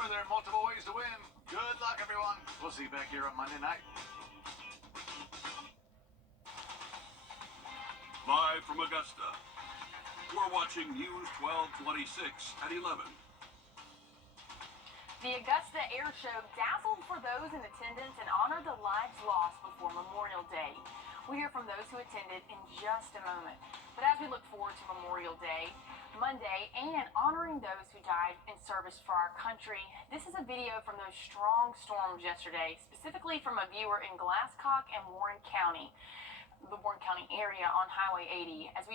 Remember, there are multiple ways to win. Good luck, everyone. We'll see you back here on Monday night. Live from Augusta, we're watching News 1226 at 11. The Augusta Air Show dazzled for those in attendance and honored the lives lost before Memorial Day. We'll hear from those who attended in just a moment. But as we look forward to Memorial Day, Monday, and honoring those who died in service for our country, this is a video from those strong storms yesterday, specifically from a viewer in Glasscock and Warren County, the Warren County area on Highway 80. As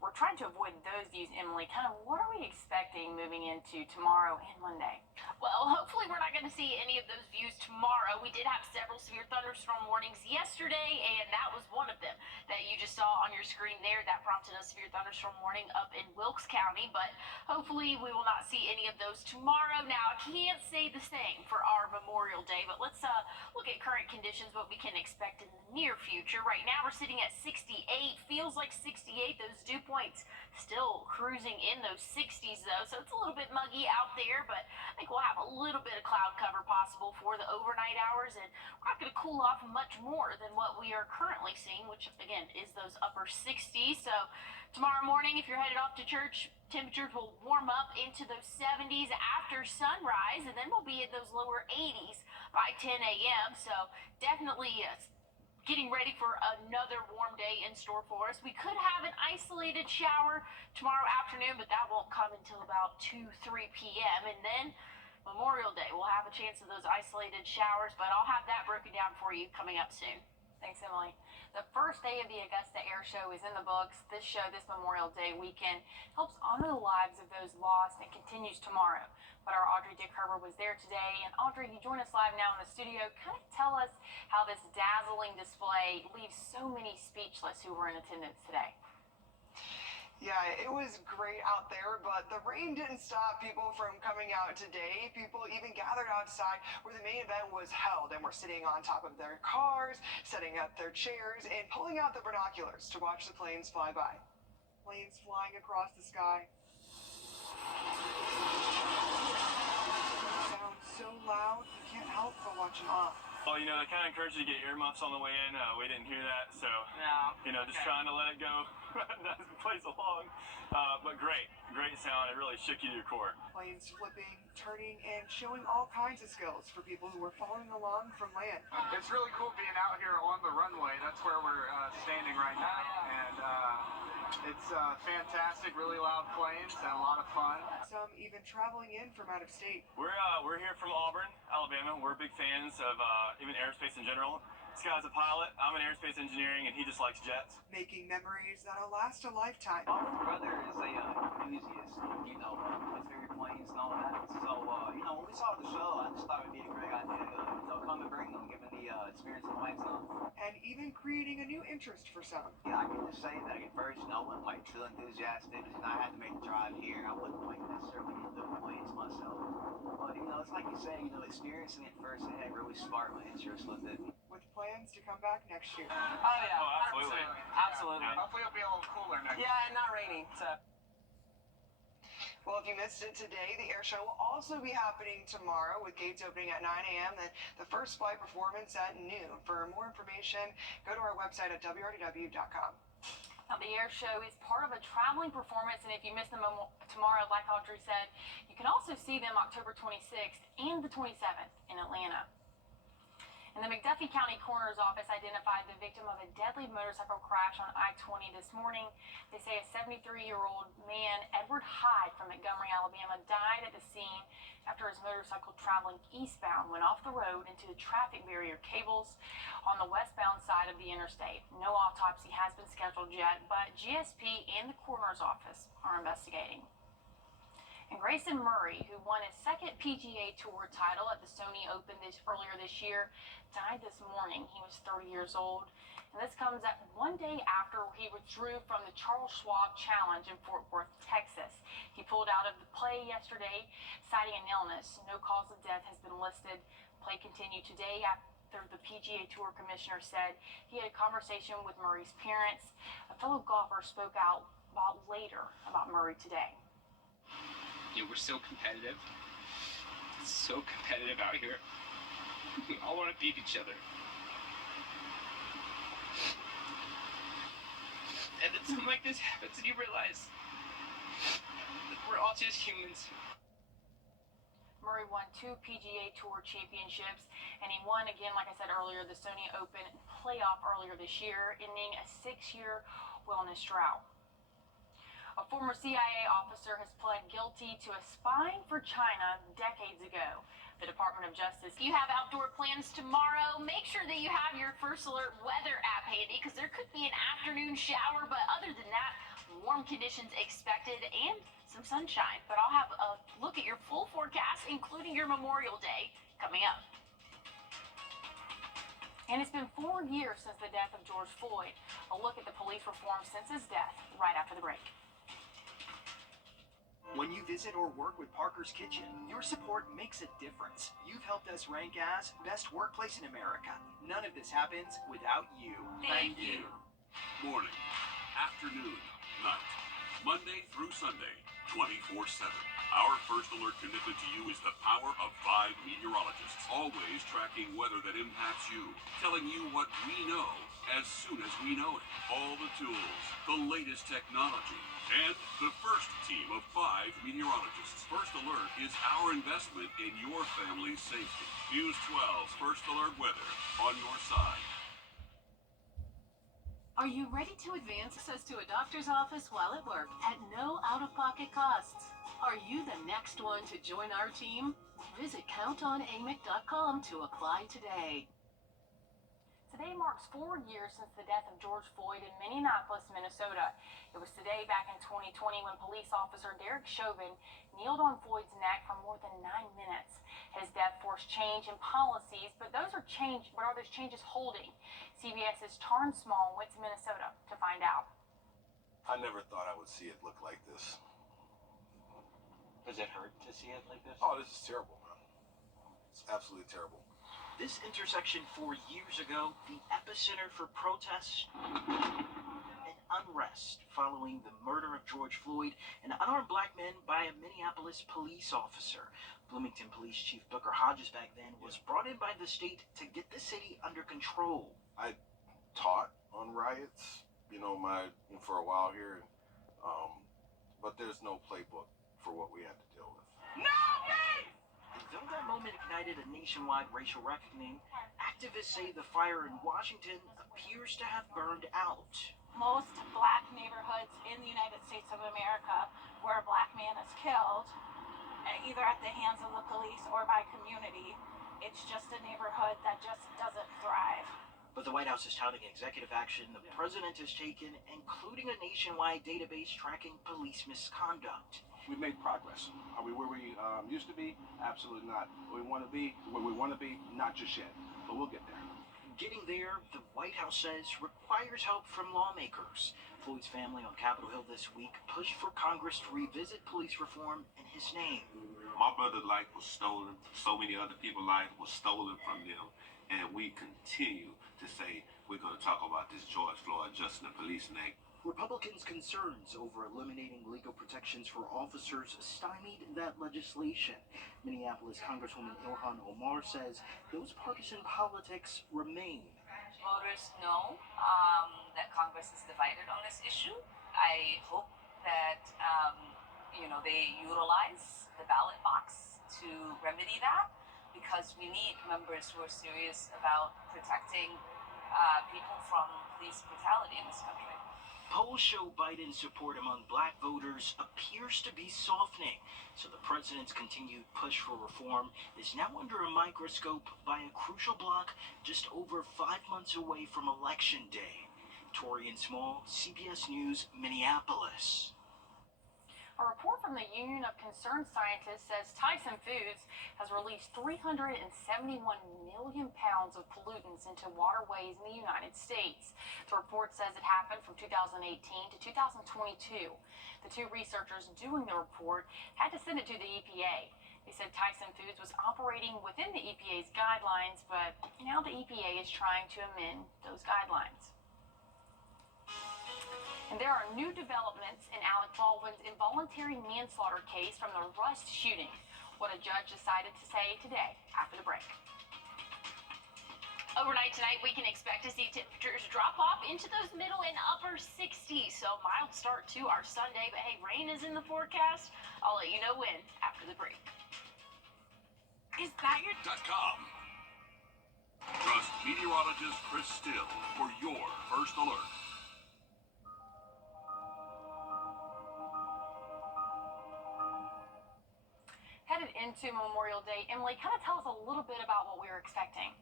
we're trying to avoid those views, Emily. Kind of what are we expecting moving into tomorrow and Monday? Well, hopefully we're not going to see any of those views tomorrow. We did have several severe thunderstorm warnings yesterday, and that was one of them that you just saw on your screen there. That prompted a severe thunderstorm warning up in Wilkes County, but hopefully we will not see any of those tomorrow. Now, I can't say the same for our Memorial Day, but let's look at current conditions, what we can expect in the near future. Right now, we're sitting at 68. Feels like 68. Those dew points still cruising in those 60s, though, so it's a little bit muggy out there, but I think we'll have a little bit of cloud cover possible for the overnight hours, and we're not going to cool off much more than what we are currently seeing, which, again, is those upper 60s. So tomorrow morning, if you're headed off to church, temperatures will warm up into those 70s after sunrise, and then we'll be in those lower 80s by 10 a.m., so definitely getting ready for another warm day in store for us. We could have an isolated shower tomorrow afternoon, but that won't come until about 2-3 p.m. And then Memorial Day, we'll have a chance of those isolated showers, but I'll have that broken down for you coming up soon. Thanks, Emily. The first day of the Augusta Air Show is in the books. This show, this Memorial Day weekend, helps honor the lives of those lost and continues tomorrow. But our Audrey Dick Herbert was there today. And Audrey, you join us live now in the studio. Kind of tell us how this dazzling display leaves so many speechless who were in attendance today. Yeah, it was great out there, but the rain didn't stop people from coming out today. People even gathered outside where the main event was held and were sitting on top of their cars, setting up their chairs, and pulling out the binoculars to watch the planes fly by. Planes flying across the sky. Sounds so loud, you can't help but watch them off. Well, you know, they kind of encourage you to get earmuffs on the way in. We didn't hear that, so, just trying to let it go as it plays along. But great sound. It really shook you to your core. Planes flipping, turning, and showing all kinds of skills for people who were following along from land. It's really cool being out here on the runway. That's where we're standing right now, and it's fantastic, really loud planes, and a lot of fun. Some even traveling in from out of state. We're here from Auburn, Alabama. We're big fans of even aerospace in general. This guy's a pilot. I'm in aerospace engineering, and he just likes jets. Making memories that'll last a lifetime. My brother is a enthusiast, his favorite planes and all that. So, when we saw the show, I just thought it would be a great idea to come and bring them, given the experience of planes on. And even creating a new interest for some. Yeah, I can just say that at first, I wasn't like too enthusiastic, and I had to make the drive here. I wasn't like necessarily into the planes myself. But, it's like you say, experiencing it firsthand really sparked my interest with it. With plans to come back next year. Oh, yeah. Absolutely. Absolutely. Yeah. Hopefully it'll be a little cooler next year. Yeah, and not raining, so. Well, if you missed it today, the air show will also be happening tomorrow with gates opening at 9 a.m. and the first flight performance at noon. For more information, go to our website at wrdw.com. Now, the air show is part of a traveling performance, and if you miss them tomorrow, like Audrey said, you can also see them October 26th and the 27th in Atlanta. And the McDuffie County Coroner's Office identified the victim of a deadly motorcycle crash on I-20 this morning. They say a 73-year-old man, Edward Hyde from Montgomery, Alabama, died at the scene after his motorcycle traveling eastbound went off the road into the traffic barrier cables on the westbound side of the interstate. No autopsy has been scheduled yet, but GSP and the Coroner's Office are investigating. And Grayson Murray, who won his second PGA Tour title at the Sony Open earlier this year, died this morning. He was 30 years old. And this comes at one day after he withdrew from the Charles Schwab Challenge in Fort Worth, Texas. He pulled out of the play yesterday, citing an illness. No cause of death has been listed. Play continued today after the PGA Tour commissioner said he had a conversation with Murray's parents. A fellow golfer spoke out later about Murray today. We're still competitive. It's so competitive out here. We all want to beat each other. And then something like this happens and you realize that we're all just humans. Murray won 2 PGA Tour championships, and he won again, like I said earlier, the Sony Open playoff earlier this year, ending a 6-year wellness drought. A former CIA officer has pled guilty to a spying for China decades ago. The Department of Justice. If you have outdoor plans tomorrow, make sure that you have your First Alert weather app handy because there could be an afternoon shower, but other than that, warm conditions expected and some sunshine. But I'll have a look at your full forecast, including your Memorial Day, coming up. And it's been 4 years since the death of George Floyd. A look at the police reform since his death right after the break. When you visit or work with Parker's Kitchen, your support makes a difference. You've helped us rank as Best Workplace in America. None of this happens without you. Thank you. Morning, afternoon, night, Monday through Sunday, 24/7. Our First Alert commitment to you is the power of 5 meteorologists, always tracking weather that impacts you, telling you what we know as soon as we know it. All the tools, the latest technology, and the first team of 5 meteorologists. First Alert is our investment in your family's safety. News 12's First Alert weather on your side. Are you ready to advance access to a doctor's office while at work at no out-of-pocket costs? Are you the next one to join our team? Visit countonamic.com to apply today. Today marks 4 years since the death of George Floyd in Minneapolis, Minnesota. It was today back in 2020 when police officer Derek Chauvin kneeled on Floyd's neck for more than 9 minutes. His death forced change in policies, but are those changes holding? CBS's Tarn Small went to Minnesota to find out. I never thought I would see it look like this. Does it hurt to see it like this? Oh, this is terrible, man. It's absolutely terrible. This intersection 4 years ago, the epicenter for protests and unrest following the murder of George Floyd, an unarmed black man by a Minneapolis police officer. Bloomington Police Chief Booker Hodges back then was brought in by the state to get the city under control. I taught on riots, for a while here, but there's no playbook for what we had to deal with. And though that moment ignited a nationwide racial reckoning, activists say the fire in Washington appears to have burned out. Most black neighborhoods in the United States of America where a black man is killed, either at the hands of the police or by community, it's just a neighborhood that just doesn't thrive. But the White House is touting executive action the president has taken, including a nationwide database tracking police misconduct. We've made progress. Are we where we used to be? Absolutely not. Where we want to be? Where we want to be? Not just yet, but we'll get there. Getting there, the White House says, requires help from lawmakers. Floyd's family on Capitol Hill this week pushed for Congress to revisit police reform in his name. My brother's life was stolen. So many other people's life was stolen from them. And we continue to say we're going to talk about this George Floyd Justice and Police Act. Republicans' concerns over eliminating legal protections for officers stymied that legislation. Minneapolis Congresswoman Ilhan Omar says those partisan politics remain. Voters know that Congress is divided on this issue. I hope that they utilize the ballot box to remedy that, because we need members who are serious about protecting people from police brutality in this country. Polls show Biden's support among black voters appears to be softening, so the president's continued push for reform is now under a microscope by a crucial bloc just over 5 months away from Election Day. Torian Small, CBS News, Minneapolis. A report from the Union of Concerned Scientists says Tyson Foods has released 371 million pounds of pollutants into waterways in the United States. The report says it happened from 2018 to 2022. The 2 researchers doing the report had to send it to the EPA. They said Tyson Foods was operating within the EPA's guidelines, but now the EPA is trying to amend those guidelines. And there are new developments in Alec Baldwin's involuntary manslaughter case from the Rust shooting. what a judge decided to say today after the break. Overnight tonight, we can expect to see temperatures drop off into those middle and upper 60s. So mild start to our Sunday, but hey, rain is in the forecast. I'll let you know when after the break. Is that your .com. Trust meteorologist Chris Still for your first alert. Headed into Memorial Day, Emily, kind of tell us a little bit about what we were expecting.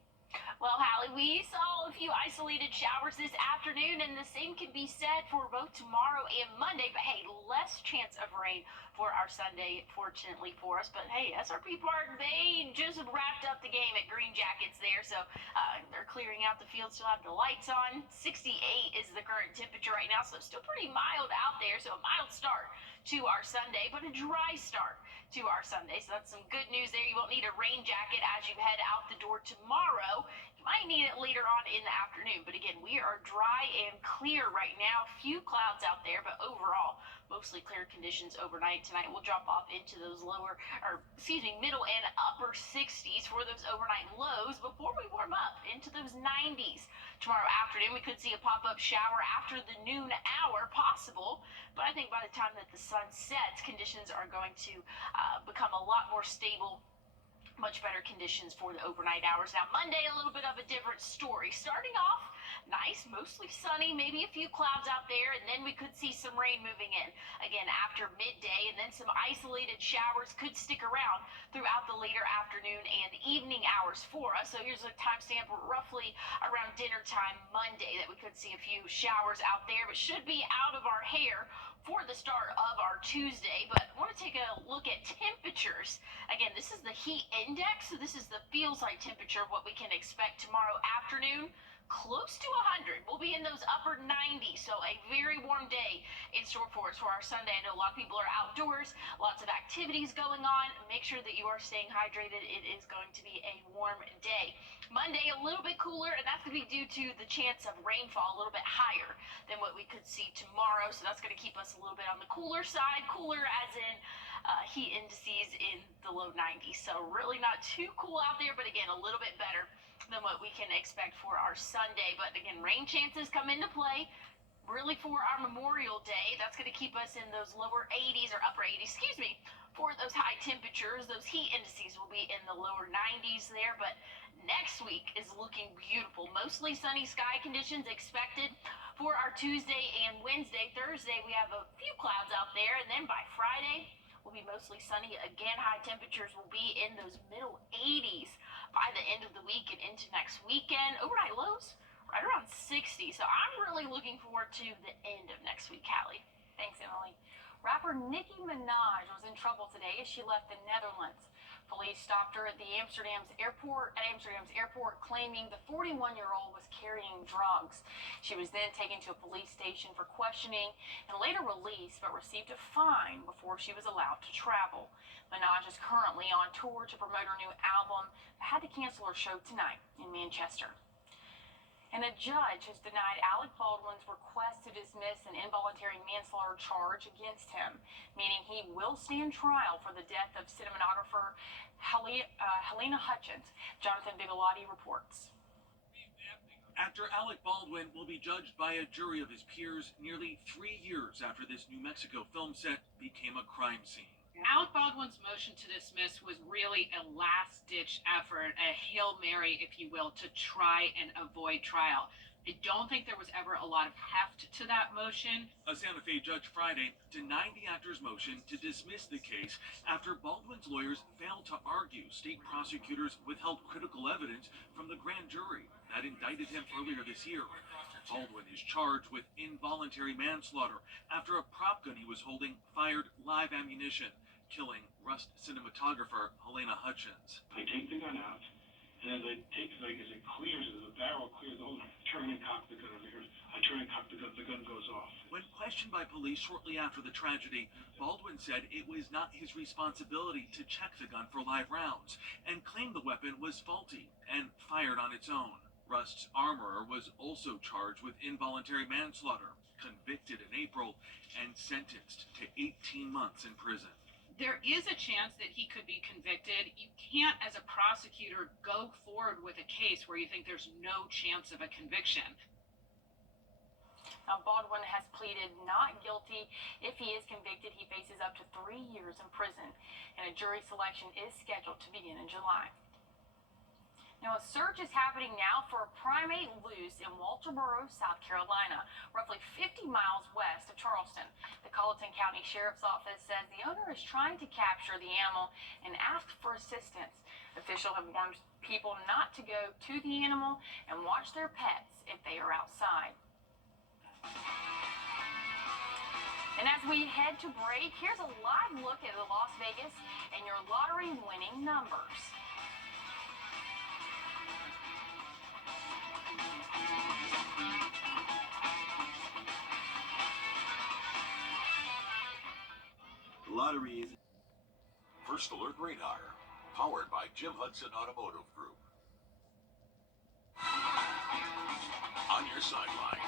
Well, Hallie, we saw a few isolated showers this afternoon, and the same can be said for both tomorrow and Monday. But hey, less chance of rain for our Sunday, fortunately for us. But hey, SRP Park, they just wrapped up the game at Green Jackets there, so they're clearing out the field, still have the lights on. 68 is the current temperature right now, so still pretty mild out there. So a mild start to our Sunday, but a dry start to our Sunday. So that's some good news there. You won't need a rain jacket as you head out the door tomorrow. You might need it later on in the afternoon. But again, we are dry and clear right now. Few clouds out there, but overall, mostly clear conditions overnight. Tonight we'll drop off into those middle and upper 60s for those overnight lows before we warm up into those 90s. Tomorrow afternoon, we could see a pop-up shower after the noon hour possible. But I think by the time that the sun sets, conditions are going to become a lot more stable. Much better conditions for the overnight hours. Now, Monday, a little bit of a different story. Starting off nice, mostly sunny, maybe a few clouds out there, and then we could see some rain moving in again after midday, and then some isolated showers could stick around throughout the later afternoon and evening hours for us. So here's a timestamp roughly around dinner time Monday that we could see a few showers out there, but should be out of our hair for the start of our Tuesday. But I want to take a look at temperatures. Again, this is the heat index, so this is the feels like temperature of what we can expect tomorrow afternoon. Close to 100. We'll be in those upper 90s, so a very warm day in store for us for our Sunday. I know a lot of people are outdoors, lots of activities going on. Make sure that you are staying hydrated. It is going to be a warm day. Monday, a little bit cooler, and that's going to be due to the chance of rainfall a little bit higher than what we could see tomorrow, so that's going to keep us a little bit on the cooler side, cooler as in heat indices in the low 90s. So really not too cool out there, but again, a little bit better than what we can expect for our Sunday. But again, rain chances come into play really for our Memorial Day. That's going to keep us in those lower 80s or upper 80s, for those high temperatures. Those heat indices will be in the lower 90s there. But next week is looking beautiful. Mostly sunny sky conditions expected for our Tuesday and Wednesday. Thursday, we have a few clouds out there, and then by Friday, will be mostly sunny again. High temperatures will be in those middle 80s by the end of the week and into next weekend. Overnight lows right around 60. So I'm really looking forward to the end of next week, Hallie. Thanks, Emily. Rapper Nicki Minaj was in trouble today as she left the Netherlands. Police stopped her at Amsterdam's airport, claiming the 41-year-old was carrying drugs. She was then taken to a police station for questioning and later released, but received a fine before she was allowed to travel. Minaj is currently on tour to promote her new album, but had to cancel her show tonight in Manchester. And a judge has denied Alec Baldwin's request to dismiss an involuntary manslaughter charge against him, meaning he will stand trial for the death of cinematographer Helena Hutchins. Jonathan Bigelotti reports. After Alec Baldwin will be judged by a jury of his peers nearly 3 years after this New Mexico film set became a crime scene. Alec Baldwin's motion to dismiss was really a last-ditch effort, a Hail Mary, if you will, to try and avoid trial. I don't think there was ever a lot of heft to that motion. A Santa Fe judge Friday denied the actor's motion to dismiss the case after Baldwin's lawyers failed to argue state prosecutors withheld critical evidence from the grand jury that indicted him earlier this year. Baldwin is charged with involuntary manslaughter after a prop gun he was holding fired live ammunition, killing Rust cinematographer Helena Hutchins. I take the gun out, and as it clears, as the barrel clears, I turn and cock the gun over here. I turn and cock the gun goes off. When questioned by police shortly after the tragedy, Baldwin said it was not his responsibility to check the gun for live rounds, and claimed the weapon was faulty and fired on its own. Rust's armorer was also charged with involuntary manslaughter, convicted in April, and sentenced to 18 months in prison. there is a chance that he could be convicted. You can't, as a prosecutor, go forward with a case where you think there's no chance of a conviction. Now, Baldwin has pleaded not guilty. If he is convicted, he faces up to 3 years in prison, and a jury selection is scheduled to begin in July. Now, a search is happening now for a primate loose in Walterboro, South Carolina, roughly 50 miles west of Charleston. The Colleton County Sheriff's Office says the owner is trying to capture the animal and asked for assistance. Officials have warned people not to go to the animal and watch their pets if they are outside. And as we head to break, here's a live look at the Las Vegas and your lottery winning numbers. Lottery is First Alert Radar, powered by Jim Hudson Automotive Group. On your sideline.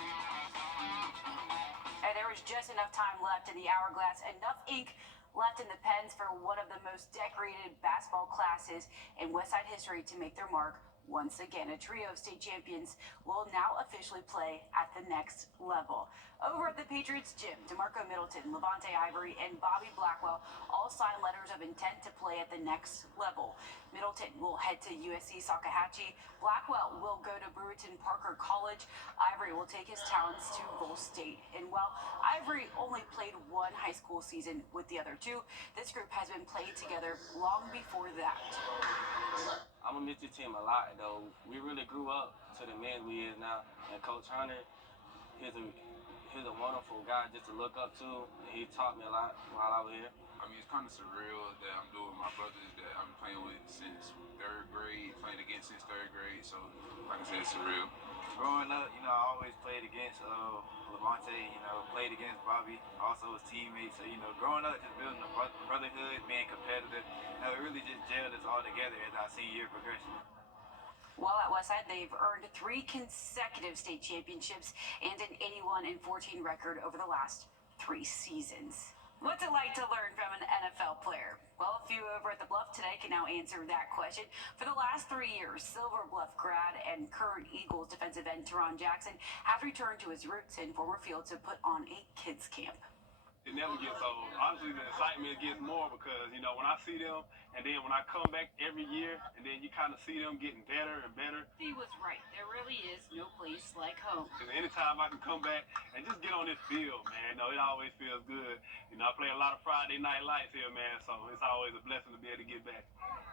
And there was just enough time left in the hourglass, enough ink left in the pens for one of the most decorated basketball classes in Westside history to make their mark once again. A trio of state champions will now officially play at the next level. Over at the Patriots gym, DeMarco Middleton, Levante Ivory, and Bobby Blackwell all signed letters of intent to play at the next level. Middleton will head to USC Salkehatchie. Blackwell will go to Brewerton Parker College. Ivory will take his talents to Ball State. And while Ivory only played one high school season with the other two, this group has been playing together long before that. I'm gonna miss the team a lot, though. We really grew up to the men we is now. And Coach Hunter, he's a wonderful guy just to look up to. And he taught me a lot while I was here. I mean, it's kind of surreal that I'm doing my brothers that I've been playing with since 3rd grade, playing against since 3rd grade. So, like I said, it's surreal. Growing up, I always played against Levante, played against Bobby, also his teammates. So, growing up, just building a brotherhood, being competitive, it really just gelled us all together as our senior year progression. While at Westside, they've earned 3 consecutive state championships and an 81-14 record over the last 3 seasons. What's it like to learn from an NFL player? Well, a few over at the Bluff today can now answer that question. For the last 3 years, Silver Bluff grad and current Eagles defensive end Teron Jackson has returned to his roots in former field to put on a kids camp. It never gets old. Honestly, the excitement gets more because, when I see them and then when I come back every year and then you kind of see them getting better and better. He was right. There really is no place like home. Anytime I can come back and just get on this field, man, it always feels good. I play a lot of Friday night lights here, man, so it's always a blessing to be able to get back.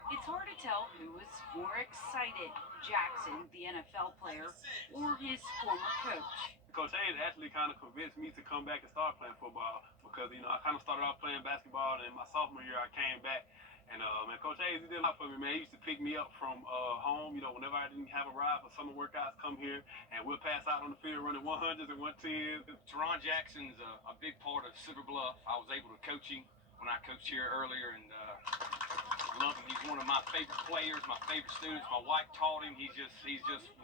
It's hard to tell who was more excited, Jackson, the NFL player, or his former coach. Coach Hayes actually kind of convinced me to come back and start playing football because, I kind of started off playing basketball, and in my sophomore year I came back. And, man, Coach Hayes, he did a lot for me, man. He used to pick me up from home, whenever I didn't have a ride for summer workouts, come here, and we'll pass out on the field running 100s and 110s. Teron Jackson's a big part of Silver Bluff. I was able to coach him when I coached here earlier, and love him. He's one of my favorite players, my favorite students. My wife taught him. He's just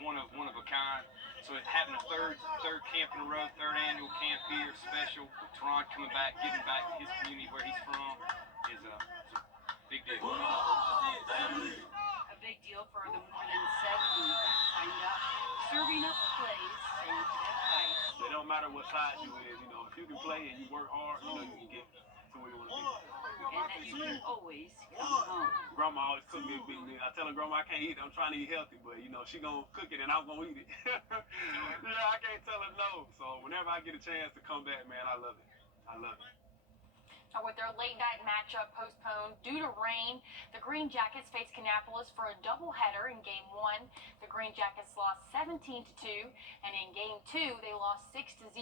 one of a kind. So having a third camp in a row, 3rd annual camp here, special, with Teron coming back, giving back to his community where he's from, is a big deal. A big deal for the more than 70 that signed up, serving up plays, and advice. It don't matter what side you is, if you can play and you work hard, you can get to where you want to be. And that you can always come home. Grandma always cook me a big meal. I tell her, Grandma, I can't eat it. I'm trying to eat healthy, but she gonna cook it and I'm gonna eat it. Yeah, I can't tell her no. So whenever I get a chance to come back, man, I love it. I love it. With their late night matchup postponed due to rain, the Green Jackets face Kannapolis for a doubleheader in Game 1. The Green Jackets lost 17-2, and in Game 2, they lost 6-0.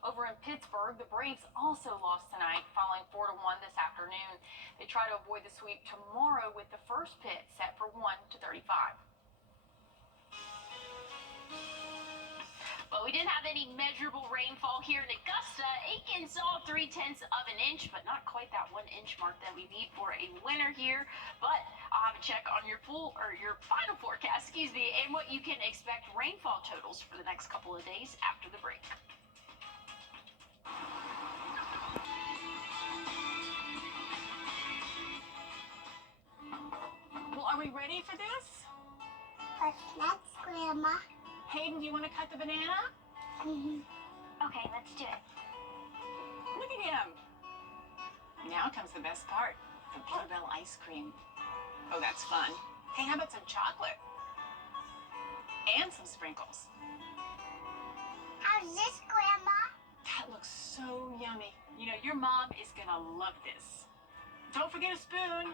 Over in Pittsburgh, the Braves also lost tonight, falling 4-1 this afternoon. They try to avoid the sweep tomorrow with the first pitch set for 1-35. But we didn't have any measurable rainfall here in Augusta. Aiken saw 0.3 of an inch, but not quite that 1 inch mark that we need for a winter here. But I'll have a check on your final forecast, and what you can expect rainfall totals for the next couple of days after the break. we ready for this? Let's, Grandma. Hayden, do you want to cut the banana? Okay, let's do it. Look at him. Now comes the best part, the bluebell ice cream. Oh, that's fun. Hey, how about some chocolate? And some sprinkles. How's this, Grandma? That looks so yummy. You know, your mom is gonna love this. Don't forget a spoon.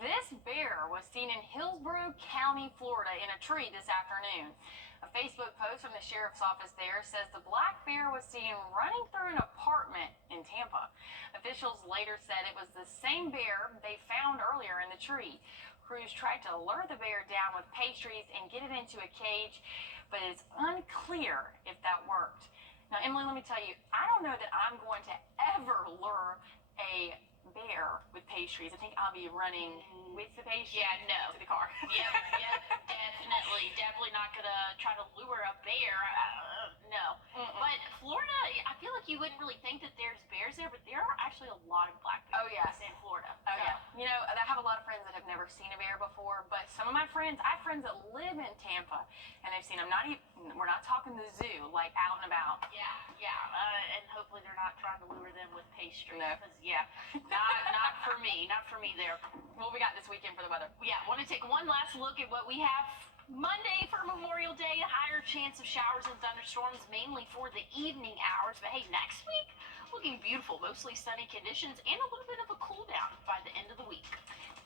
This bear was seen in Hillsborough County, Florida, in a tree this afternoon. A Facebook post from the sheriff's office there says the black bear was seen running through an apartment in Tampa. Officials later said it was the same bear they found earlier in the tree. Crews tried to lure the bear down with pastries and get it into a cage, but it's unclear if that worked. Now, Emily, let me tell you, I don't know that I'm going to ever lure a bear with pastries. I think I'll be running with the pastries to the car. Yep, definitely not gonna try to lure a bear. No. But Florida, I feel like you wouldn't really think that there's bears there, but there are actually a lot of black bears in Florida. Oh, yeah. You know, I have a lot of friends that have never seen a bear before, but some of my friends, I have friends that live in Tampa, and they've seen them. We're not talking the zoo, like out and about. And hopefully they're not trying to lure them with pastry. No. Because, not for me. Not for me there. What we got this weekend for the weather? Want to take one last look at what we have. Monday for Memorial Day, a higher chance of showers and thunderstorms, mainly for the evening hours. But hey, next week, looking beautiful. Mostly sunny conditions and a little bit of a cool down by the end of the week.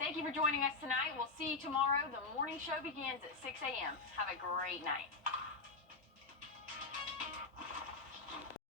Thank you for joining us tonight. We'll see you tomorrow. The morning show begins at 6 a.m. Have a great night.